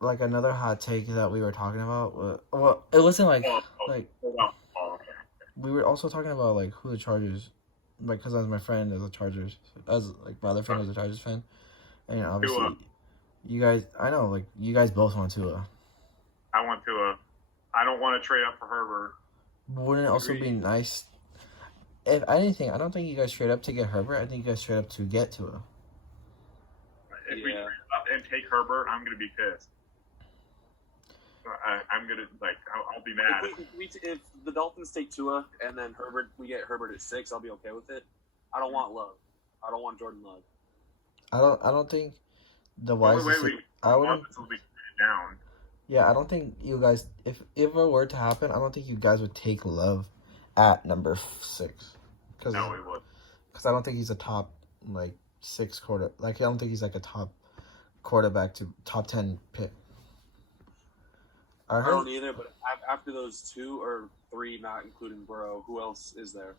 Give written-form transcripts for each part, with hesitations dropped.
like another hot take that we were talking about. Well, it wasn't like Okay. we were also talking about like who the Chargers, like because as my friend is a Chargers, as like my other friend is a Chargers fan, and Tua. obviously you guys, I know like you guys both want Tua. I want Tua. I don't want to trade up for Herbert. Wouldn't it also be Agreed. nice if anything? I don't think you guys trade up to get Herbert. I think you guys trade up to get Tua. If we trade up and take Herbert, I'm gonna be pissed. I'm gonna I'll be mad. If the Dolphins take Tua and then we get Herbert at 6, I'll be okay with it. I don't want Love. I don't want Jordan Love. I don't think the Only way wisest. we I wouldn't. will be down. Yeah, I don't think you guys. If it were to happen, I don't think you guys would take Love at number 6. No, we would. Because I don't think he's a top like 6 quarter. Like I don't think he's like a top quarterback to top 10 pick. I don't either. But after those 2 or 3, not including Burrow, who else is there?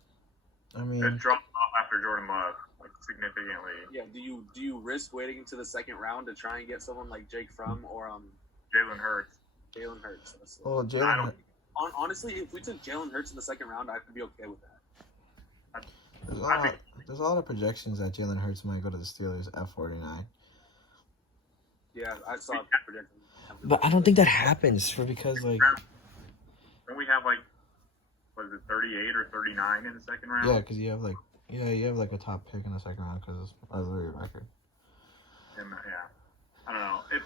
I mean, it dropped off after Jordan Love, like significantly. Yeah. Do you risk waiting to the second round to try and get someone like Jake Fromm or Jalen Hurts? Jalen Hurts. Well, Jalen. Honestly, if we took Jalen Hurts in the second round, I'd be okay with that. There's a lot of projections that Jalen Hurts might go to the Steelers at 49. Yeah, I saw a projection. But I don't think that happens because like. Don't we have like, was it 38 or 39 in the second round? Yeah, because you have like a top pick in the second round because of your record. Yeah, I don't know if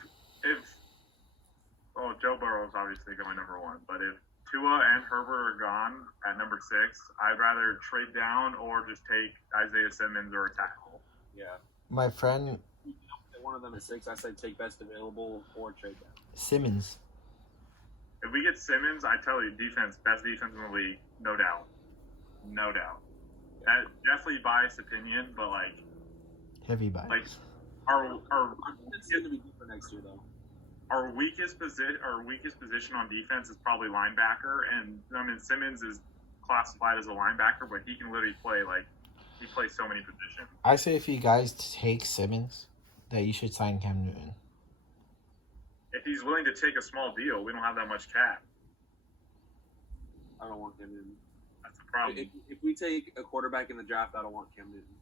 Joe Burrow is obviously going number 1, but if Tua and Herbert are gone at number 6, I'd rather trade down or just take Isaiah Simmons or a tackle. Yeah. My friend. One of them is 6. I said take best available or trade down. Simmons. If we get Simmons, I tell you, best defense in the league, no doubt. No doubt. That definitely biased opinion, but like heavy bias. Like our it's going to be different next year though. Our weakest position on defense is probably linebacker, and I mean Simmons is classified as a linebacker, but he can literally play he plays so many positions. I say if you guys take Simmons, that you should sign Cam Newton. If he's willing to take a small deal, we don't have that much cap. I don't want Cam Newton. That's the problem. If we take a quarterback in the draft, I don't want Cam Newton.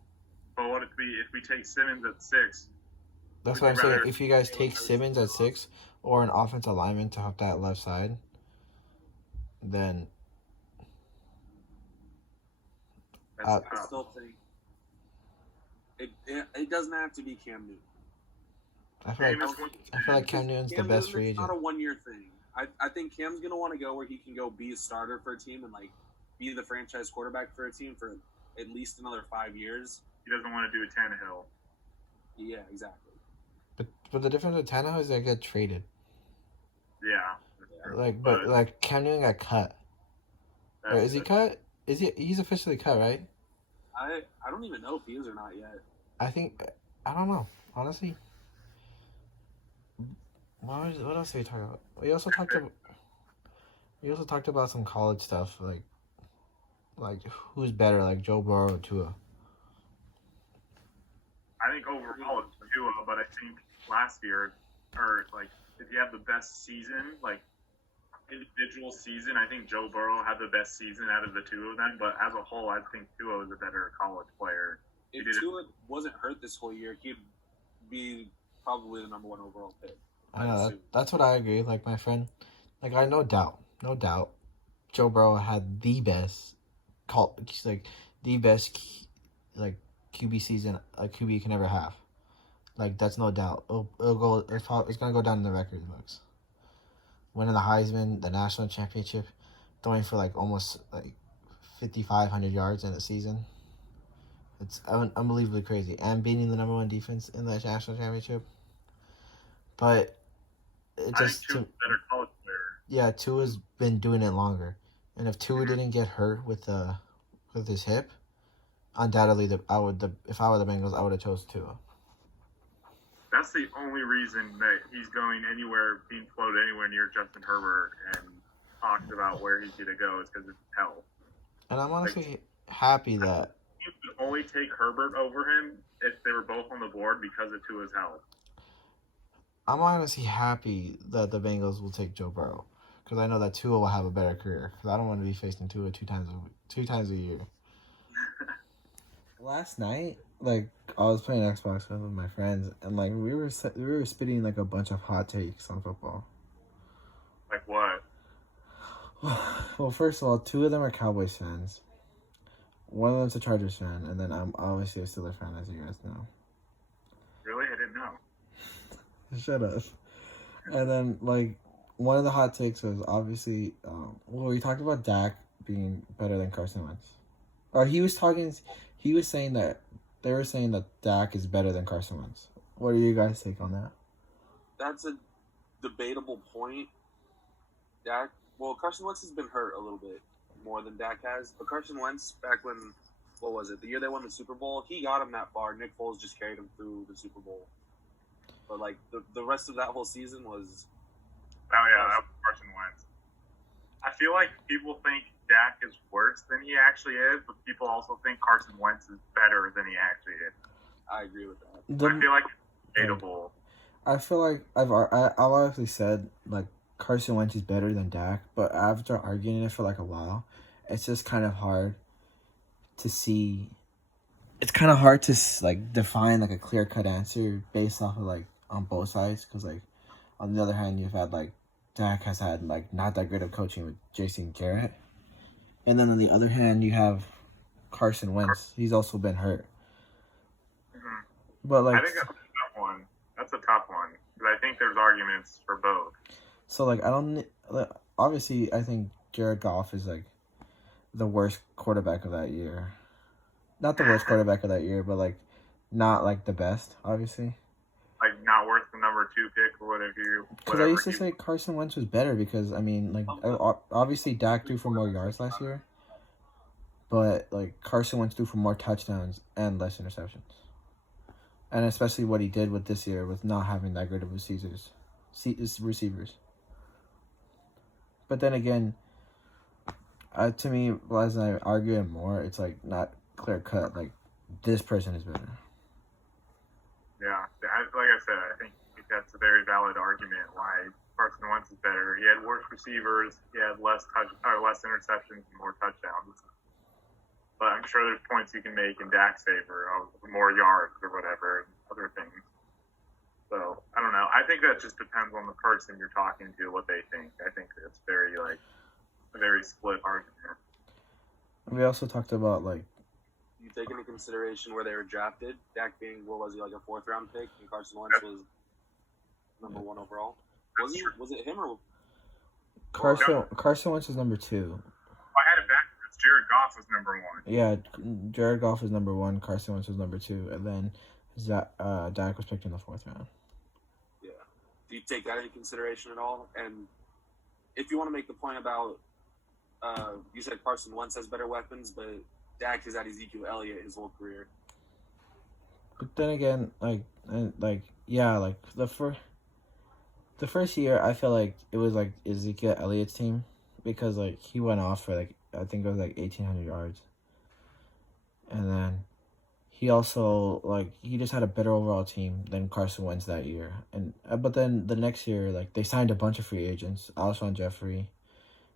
But what if we take Simmons at 6? That's what I'm saying. If you guys take Simmons at 6 or an offensive lineman to help that left side, then I still think it doesn't have to be Cam Newton. I feel like Cam Newton's the best free agent. It's not a 1-year thing. I think Cam's gonna want to go where he can go be a starter for a team and like be the franchise quarterback for a team for at least another 5 years. He doesn't want to do a Tannehill. Yeah, exactly. But the difference with Tannehill is they get traded. Yeah. Like Cam Newton got cut. Right, is he cut? He's officially cut, right? I don't even know if he is or not yet. I don't know, honestly. What else did we talk about? We also talked about some college stuff, like who's better, like Joe Burrow or Tua. I think overall it's Tua, but I think last year, or like if you have the best season, like individual season, I think Joe Burrow had the best season out of the two of them. But as a whole, I think Tua was a better college player. If Tua wasn't hurt this whole year, he'd be probably the number 1 overall pick. I know that's what I agree. Like my friend, like I no doubt, Joe Burrow had the best QB season a QB can ever have. Like that's no doubt. It's gonna go down in the record books. Winning the Heisman, the national championship, throwing for like almost like 5,500 yards in a season. It's unbelievably crazy, and beating the number 1 defense in the national championship. But it just Tua's a better college player. Yeah, Tua's been doing it longer, and if Tua didn't get hurt with his hip, undoubtedly if I were the Bengals, I would have chose Tua. That's the only reason that he's going being floated anywhere near Justin Herbert and talked about where he's going to go is because of health. And I'm honestly happy that you could only take Herbert over him if they were both on the board because of Tua's health. I'm honestly happy that the Bengals will take Joe Burrow because I know that Tua will have a better career. Because I don't want to be facing Tua two times a year. Last night, like I was playing Xbox with my friends, and like we were spitting like a bunch of hot takes on football. Like what? Well, first of all, two of them are Cowboys fans. One of them's a Chargers fan, and then I'm obviously a Steelers fan, as you guys know. Really? I didn't know. Shut up. And then, like, one of the hot takes was obviously, we talked about Dak being better than Carson Wentz. Or he was saying that, they were saying that Dak is better than Carson Wentz. What do you guys take on that? That's a debatable point. Carson Wentz has been hurt a little bit more than Dak has. But Carson Wentz, back when, what was it, the year they won the Super Bowl, he got him that far. Nick Foles just carried him through the Super Bowl. But, like, the rest of that whole season was... Oh, yeah, that was Carson Wentz. I feel like people think Dak is worse than he actually is, but people also think Carson Wentz is better than he actually is. I agree with that. I feel like it's debatable. I feel like I've obviously said, like, Carson Wentz is better than Dak, but after arguing it for, like, a while, it's just kind of hard to see... It's kind of hard to, like, define, like, a clear-cut answer based off of, like, on both sides, because, like, on the other hand, you've had, like, Dak has had, like, not that great of coaching with Jason Garrett. And then on the other hand, you have Carson Wentz. He's also been hurt. Mm-hmm. But, like... I think that's a tough one. That's a tough one. Because I think there's arguments for both. So, like, I don't... Like, obviously, I think Jared Goff is, like, the worst quarterback of that year. Not the worst quarterback of that year, but, like, not, like, the best, obviously. Like, not worth the number 2 pick or whatever. Because I used to say Carson Wentz was better because, I mean, like, obviously Dak threw for more yards last year. But, like, Carson Wentz threw for more touchdowns and less interceptions. And especially what he did with this year with not having that great of receivers. But then again, to me, as I argue it more, it's, like, not clear-cut. Like, this person is better. Yeah, like I said, I think that's a very valid argument why Carson Wentz is better. He had worse receivers, he had less interceptions and more touchdowns. But I'm sure there's points you can make in Dak's favor of more yards or whatever, other things. So I don't know. I think that just depends on the person you're talking to, what they think. I think it's very a very split argument. We also talked about like. You take into consideration where they were drafted, Dak being, what was he, like a 4th-round pick, and Carson Wentz was number 1 overall? Was it him or... Carson Wentz was number 2. I had it backwards. Jared Goff was number 1. Yeah, Jared Goff was number 1, Carson Wentz was number 2, and then Dak was picked in the 4th round. Yeah. Do you take that into consideration at all? And if you want to make the point about, you said Carson Wentz has better weapons, but Dak has had Ezekiel Elliott his whole career. But then again, the first year, I feel like it was like Ezekiel Elliott's team because like he went off for like I think it was like 1,800 yards, and then he also like he just had a better overall team than Carson Wentz that year, and but then the next year like they signed a bunch of free agents, Alshon Jeffrey,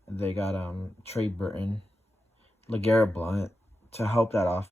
and they got Trey Burton, LeGarrette Blount to help that off.